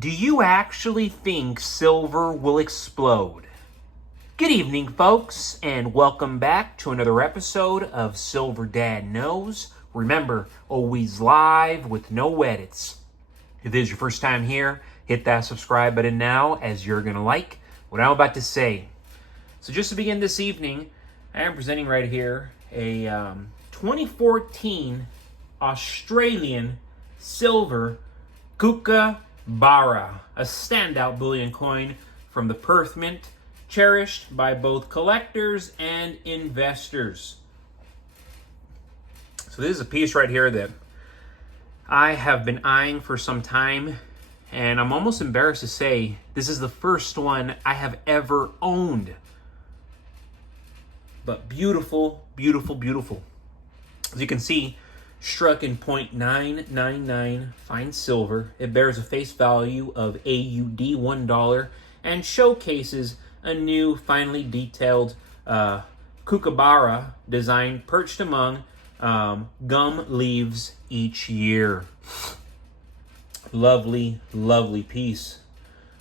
Do you actually think silver will explode? Good evening, folks, and welcome back to another episode of Silver Dad Knows. Remember, always live with no edits. If this is your first time here, hit that subscribe button now, as you're going to like what I'm about to say. So just to begin this evening, I am presenting right here a 2014 Australian silver Kookaburra, a standout bullion coin from the Perth Mint, cherished by both collectors and investors. So this is a piece right here that I have been eyeing for some time, and I'm almost embarrassed to say this is the first one I have ever owned. But beautiful, beautiful, beautiful. As you can see, struck in .999 fine silver. It bears a face value of AUD $1 and showcases a new, finely detailed Kookaburra design perched among gum leaves each year. Lovely, lovely piece.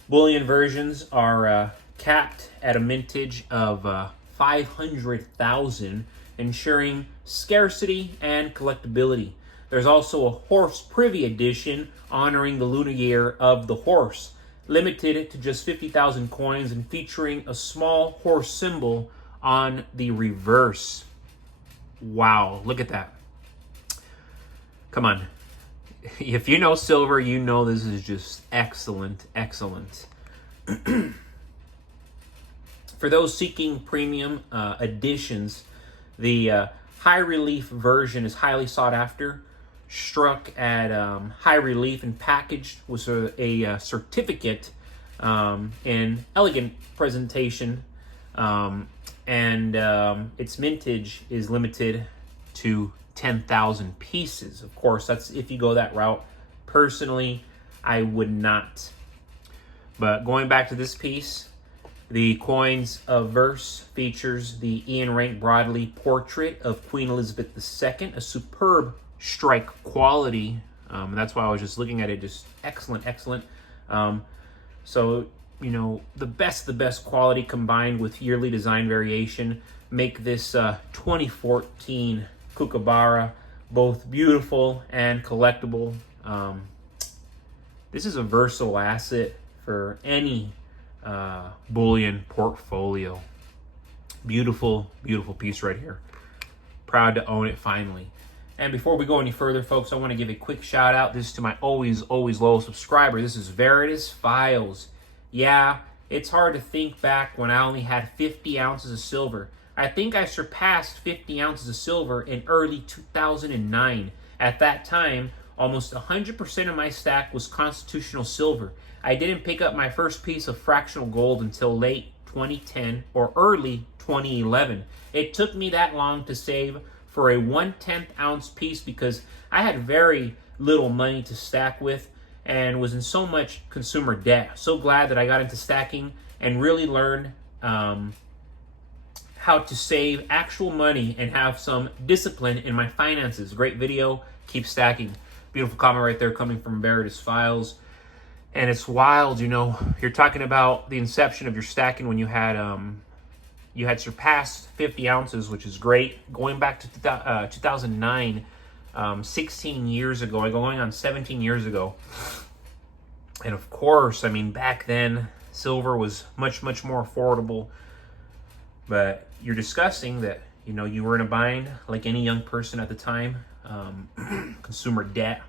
Bullion versions are capped at a mintage of 500,000, ensuring scarcity and collectability. There's also a horse privy edition honoring the lunar year of the horse, limited to just 50,000 coins and featuring a small horse symbol on the reverse. Wow, look at that. Come on. If you know silver, you know this is just excellent, excellent. For those seeking premium editions, the high relief version is highly sought after. Struck at high relief and packaged with a certificate in elegant presentation, and its mintage is limited to 10,000 pieces. Of course, that's if you go that route. Personally, I would not. But going back to this piece, the coin's verse features the Ian Rank Broadley portrait of Queen Elizabeth II, a superb strike quality. That's why I was just looking at it, just excellent, excellent. So, you know, the best quality combined with yearly design variation make this 2014 Kookaburra both beautiful and collectible. This is a versatile asset for any bullion portfolio. Beautiful, beautiful piece right here. Proud to own it finally. And before we go any further, folks, I want to give a quick shout out. This is to my always loyal subscriber. This is Veritas Files. Yeah, it's hard to think back when I only had 50 ounces of silver. I think I surpassed 50 ounces of silver in early 2009. At that time, almost 100% of my stack was constitutional silver. I didn't pick up my first piece of fractional gold until late 2010 or early 2011. It took me that long to save for a 1/10 ounce piece because I had very little money to stack with and was in so much consumer debt. So glad that I got into stacking and really learned how to save actual money and have some discipline in my finances. Great video. Keep stacking. Beautiful comment right there coming from Veritas Files. And it's wild, you know, you're talking about the inception of your stacking when you had surpassed 50 ounces, which is great. Going back to 2009, 16 years ago, going on 17 years ago. And of course, I mean, back then, silver was much more affordable. But you're discussing that, you know, you were in a bind like any young person at the time, consumer debt.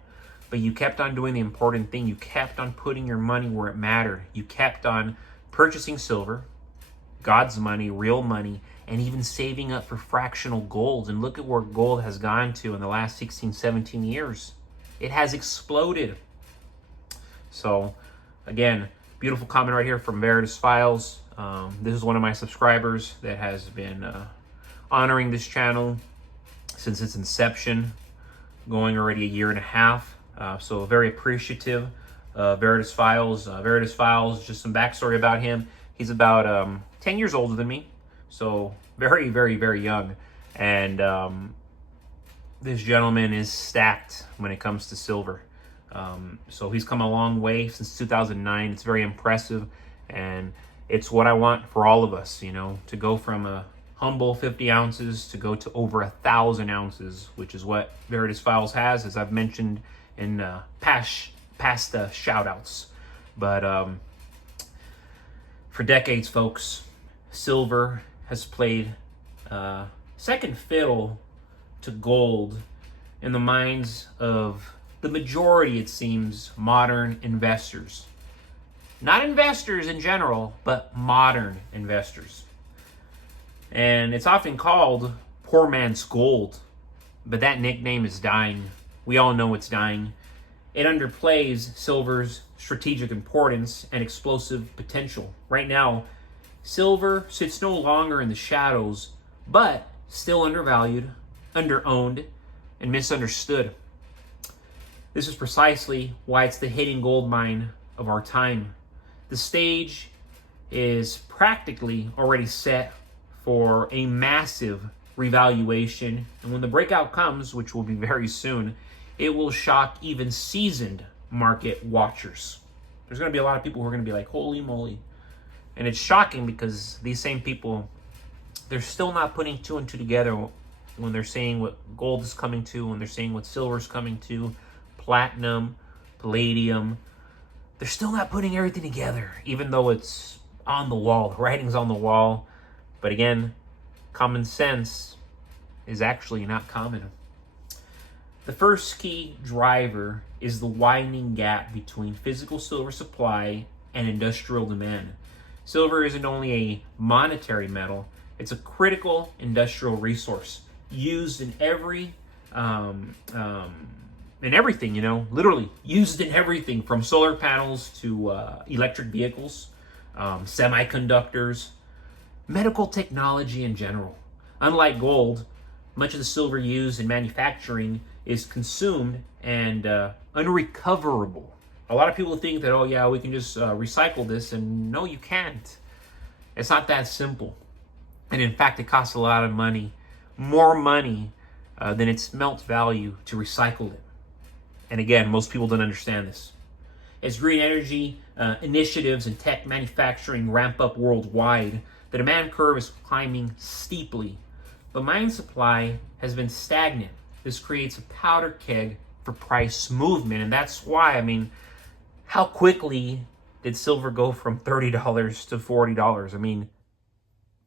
But you kept on doing the important thing. You kept on putting your money where it mattered. You kept on purchasing silver, God's money, real money, and even saving up for fractional gold. And look at where gold has gone to in the last 16, 17 years. It has exploded. So, again, beautiful comment right here from Veritas Files. This is one of my subscribers that has been honoring this channel since its inception, going already a year and a half. So very appreciative. Veritas Files. Veritas Files, just some backstory about him. He's about 10 years older than me, so very young. And this gentleman is stacked when it comes to silver. So he's come a long way since 2009. It's very impressive, and it's what I want for all of us, to go from a humble 50 ounces to go to over 1,000 ounces, which is what Veritas Files has, as I've mentioned in past shout outs. But for decades, folks, silver has played second fiddle to gold in the minds of the majority, it seems, modern investors. Not investors in general, but modern investors. And it's often called poor man's gold, but that nickname is dying. We all know it's dying. It underplays silver's strategic importance and explosive potential. Right now, silver sits no longer in the shadows, but still undervalued, underowned, and misunderstood. This is precisely why it's the hidden gold mine of our time. The stage is practically already set for a massive revaluation, and when the breakout comes, which will be very soon, it will shock even seasoned market watchers. There's going to be a lot of people who are going to be like, holy moly. And it's shocking because these same people, they're still not putting two and two together when they're saying what gold is coming to, when they're saying what silver is coming to, platinum, palladium. They're still not putting everything together, even though it's on the wall. The writing's on the wall. But again, common sense is actually not common. The first key driver is the widening gap between physical silver supply and industrial demand. Silver isn't only a monetary metal, it's a critical industrial resource used in everything, literally used in everything from solar panels to electric vehicles, semiconductors, medical technology in general. Unlike gold, much of the silver used in manufacturing is consumed and unrecoverable. A lot of people think that, oh yeah, we can just recycle this, and no, you can't. It's not that simple. And in fact, it costs a lot of money, more money than its melt value to recycle it. And again, most people don't understand this. As green energy initiatives and tech manufacturing ramp up worldwide, the demand curve is climbing steeply, but mine supply has been stagnant. This creates a powder keg for price movement, and that's why, how quickly did silver go from $30 to $40?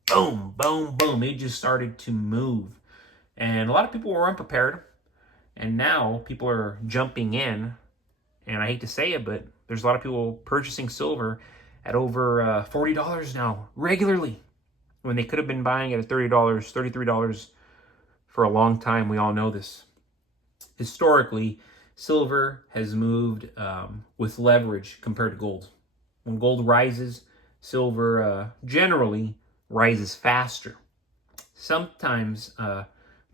Boom, boom, boom. It just started to move. And a lot of people were unprepared, and now people are jumping in, and I hate to say it, but there's a lot of people purchasing silver at over $40 now, regularly, when they could have been buying it at $30, $33 for a long time. We all know this. Historically, silver has moved with leverage compared to gold. When gold rises, silver generally rises faster. Sometimes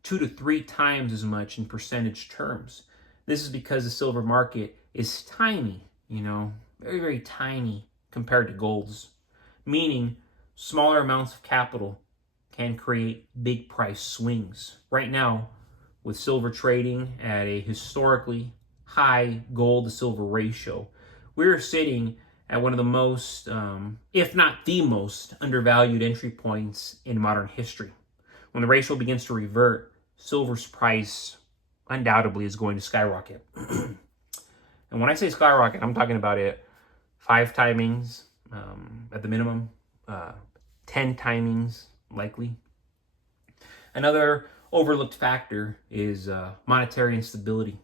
2 to 3 times as much in percentage terms. This is because the silver market is tiny, very, very tiny compared to gold's, meaning smaller amounts of capital can create big price swings. Right now, with silver trading at a historically high gold to silver ratio, we're sitting at one of the most, if not the most, undervalued entry points in modern history. When the ratio begins to revert, silver's price undoubtedly is going to skyrocket. And when I say skyrocket, I'm talking about it 5 timings at the minimum, 10 timings likely. Another overlooked factor is monetary instability.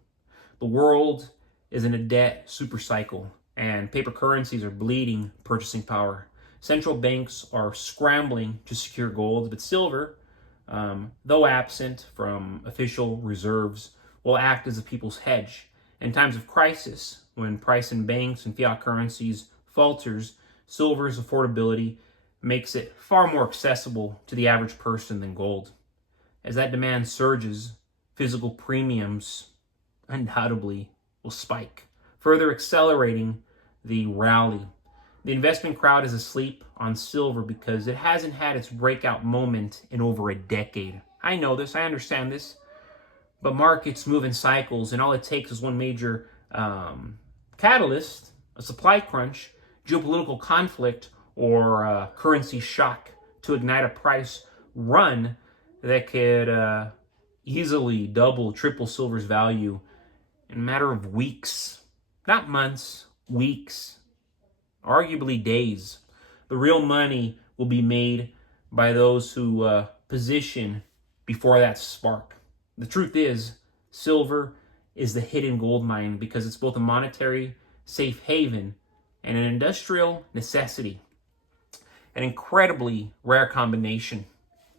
The world is in a debt supercycle, and paper currencies are bleeding purchasing power. Central banks are scrambling to secure gold, but silver, though absent from official reserves, will act as a people's hedge. In times of crisis, when price in banks and fiat currencies falters, silver's affordability makes it far more accessible to the average person than gold. As that demand surges, physical premiums undoubtedly will spike, further accelerating the rally. The investment crowd is asleep on silver because it hasn't had its breakout moment in over a decade. I know this, I understand this, but markets move in cycles, and all it takes is one major catalyst, a supply crunch, geopolitical conflict, or currency shock to ignite a price run that could easily double, triple silver's value in a matter of weeks, not months, weeks, arguably days. The real money will be made by those who position before that spark. The truth is, silver is the hidden gold mine because it's both a monetary safe haven and an industrial necessity. An incredibly rare combination.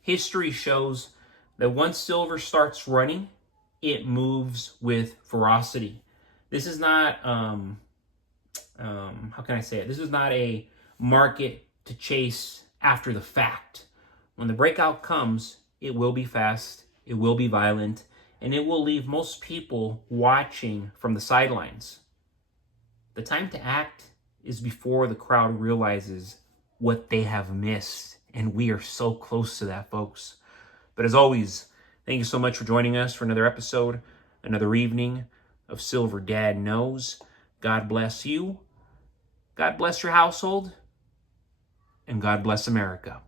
History shows that once silver starts running, it moves with ferocity. This is not, how can I say it? This is not a market to chase after the fact. When the breakout comes, it will be fast, it will be violent, and it will leave most people watching from the sidelines. The time to act is before the crowd realizes what they have missed, and we are so close to that, folks. But as always, thank you so much for joining us for another episode, another evening of Silver Dad Knows. God bless you, God bless your household, and God bless America.